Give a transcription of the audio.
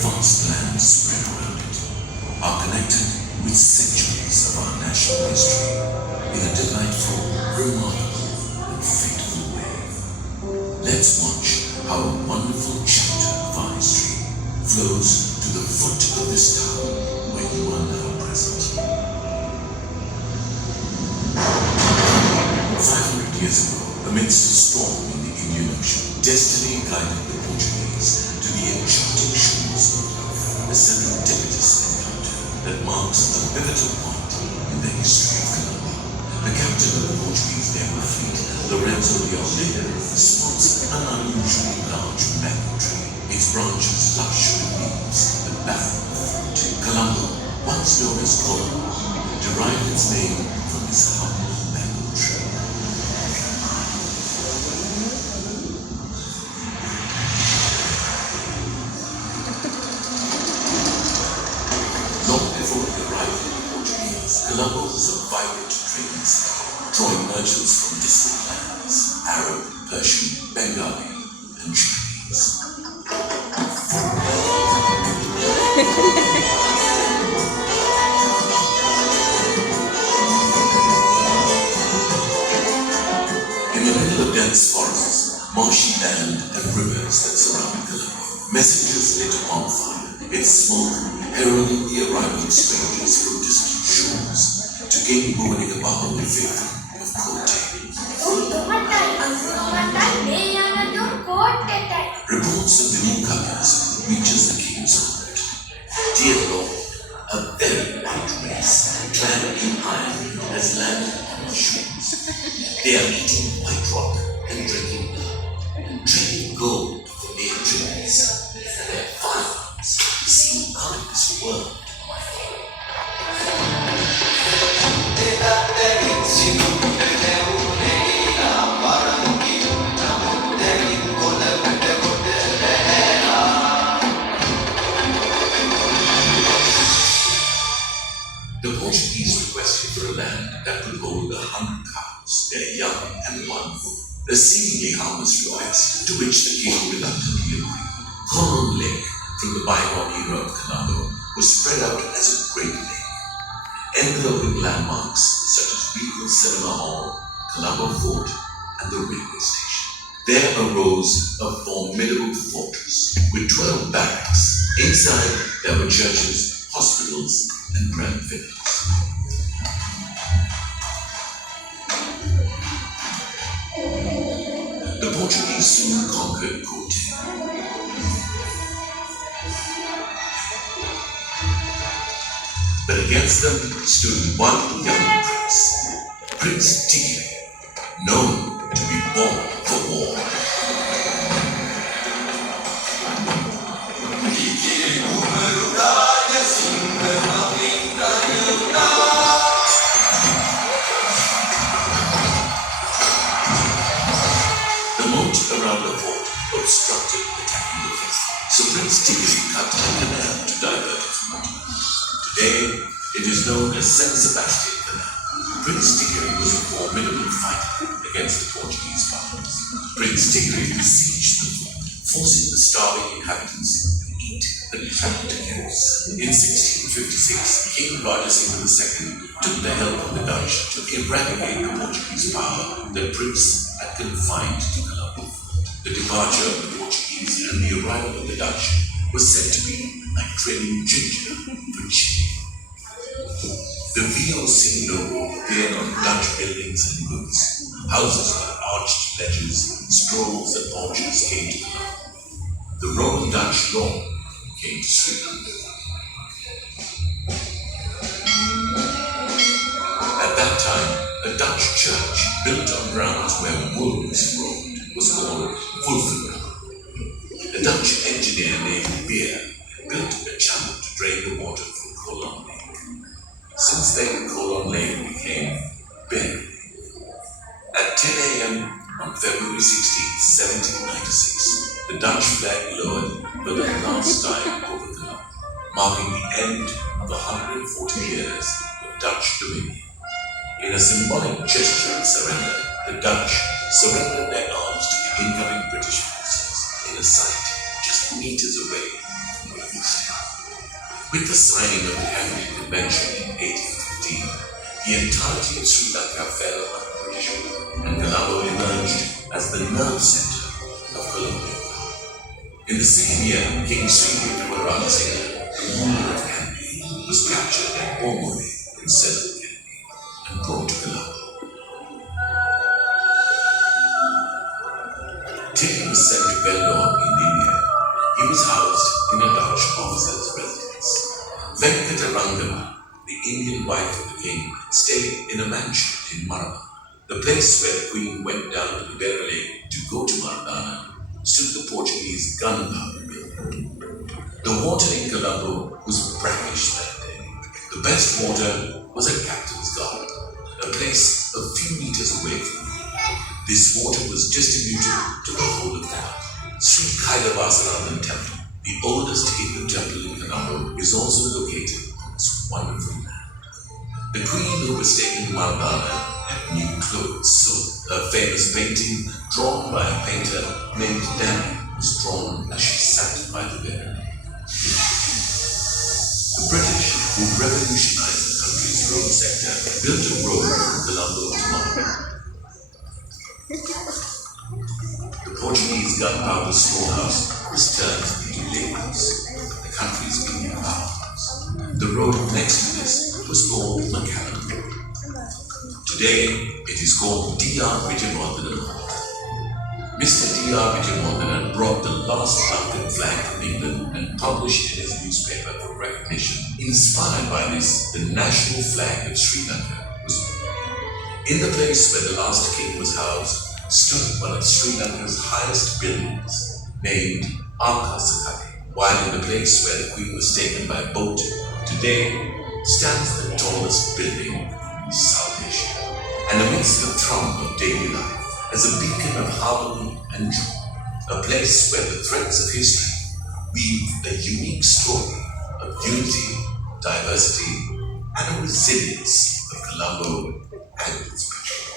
vast lands spread around it are connected with centuries of our national history in a delightful, remarkable, and fateful way. Let's watch how a wonderful chapter of our history flows to the foot of this town where you are now present. 500 years ago, amidst a storm in the Indian Ocean, destiny guided the Portuguese to the enchanting shores of love, a serendipitous encounter that marks a pivotal point in the history of Colombo. The captain of the Portuguese naval fleet, Lorenzo de Almeida, sponsored an unusually large mango tree. Its branches lush with leaves and barren of fruit. Colombo, once known as Colombo, derived its name from this humble mango tree. Long before the arrival of the Portuguese, Colombo was a vibrant trading center, drawing merchants from distant lands: Arab, Persian, Bengali, and Chinese. In the middle of dense forests, marshy land, and rivers that surrounded Colombo, messengers lit upon fire, its smoke heralding the arrival of strangers from distant shores to gain boarding about the faith of Corte. Reports of the newcomers reaches the king's court. Dear Lord, a very white race, clad in iron, has landed on our shores. They are eating white rock and drinking blood, drinking gold for their dreams, and their firearms seem out of this world, my king. The Portuguese requested for a land that could hold 100 cows, their young and one bull. A seemingly harmless request to which the king reluctantly agreed. Coral Lake, from the bygone era of Colombo, was spread out as a great lake, enveloped with landmarks such as Regal Cinema Hall, Colombo Fort, and the railway station. There arose a formidable fortress with 12 barracks. Inside there were churches, hospitals, and grand villas. The Portuguese soon conquered Corte. But against them stood one young prince, Prince Tigre, known to be born for war. The moat around the fort obstructed attacking the fort, so Prince Tigre cut a canal to divert its water. Today, it is known as San Sebastian Canal. Prince Tigre was a formidable fighter against the Portuguese powers. Prince Tigre besieged the fort, forcing the starving inhabitants to eat the trapped camels. In 1656, King Rajasinga II took the help of the Dutch to eradicate the Portuguese power that Prince had confined to Colombo. The departure of the Portuguese and the arrival of the Dutch was said to be like trading ginger for chili. The VOC logo appeared on Dutch buildings and roofs. Houses with arched ledges, scrolls and porches came to Colombo. The Roman Dutch law came to Sri Lanka. At that time, a Dutch church built on grounds where wolves roamed was called Wolfenbruck. A Dutch engineer named Beer built a channel to drain the water from Colon Lake. Since then, Colon Lake became Bear Lake. At 10 a.m. on February 16, 1796, the Dutch flag lowered for the last time over Colombo, marking the end of 140 years of Dutch dominion. In a symbolic gesture of surrender, the Dutch surrendered their arms to the incoming British forces in a sight just meters away from where we stand. With the signing of the Hampton Convention in 1815, the entirety of Sri Lanka fell under British rule, and Colombo emerged as the nerve center of colonial power. In the same year, King Sri Singh, the ruler of Kandy, was captured at Omori in southern Kandy and brought to Colombo. Till he was sent to Vellore in India, he was housed in a Dutch officer's residence. Venkatarangama, the Indian wife of the king, stayed in a mansion in Maraba. The place where the queen went down to the Beira Lake to go to Maradana stood the Portuguese gunpowder building. The water in Colombo was brackish that day. The best water was a captain's garden, a place a few meters away from me. This water was distributed to the whole of town. Sri Kailavasanatham Temple, the oldest Hindu temple in Colombo, is also located on this wonderful land. The queen who was taken to Maradana had new clothes, so her famous painting, drawn by a painter named Danny, was drawn as she sat by the bed. The British, who revolutionized the country's road sector, built a road from Colombo to Malta. The Portuguese gunpowder storehouse was turned into Lagos, the country's Indian powerhouse. The road next to this was called Macallan Road. Today, it is called D.R. Vijayawardena Road. Mr. D.R. Vijayawardena brought the last mounted flag from England and published in his newspaper for recognition. Inspired by this, the national flag of Sri Lanka was born. In the place where the last king was housed stood one of Sri Lanka's highest buildings, named Sakati, while in the place where the queen was taken by boat today stands the tallest building in South Asia, and amidst the thrum of daily life, as a beacon of harmony and joy, a place where the threads of history weave a unique story of unity, diversity, and a resilience of Colombo and its people.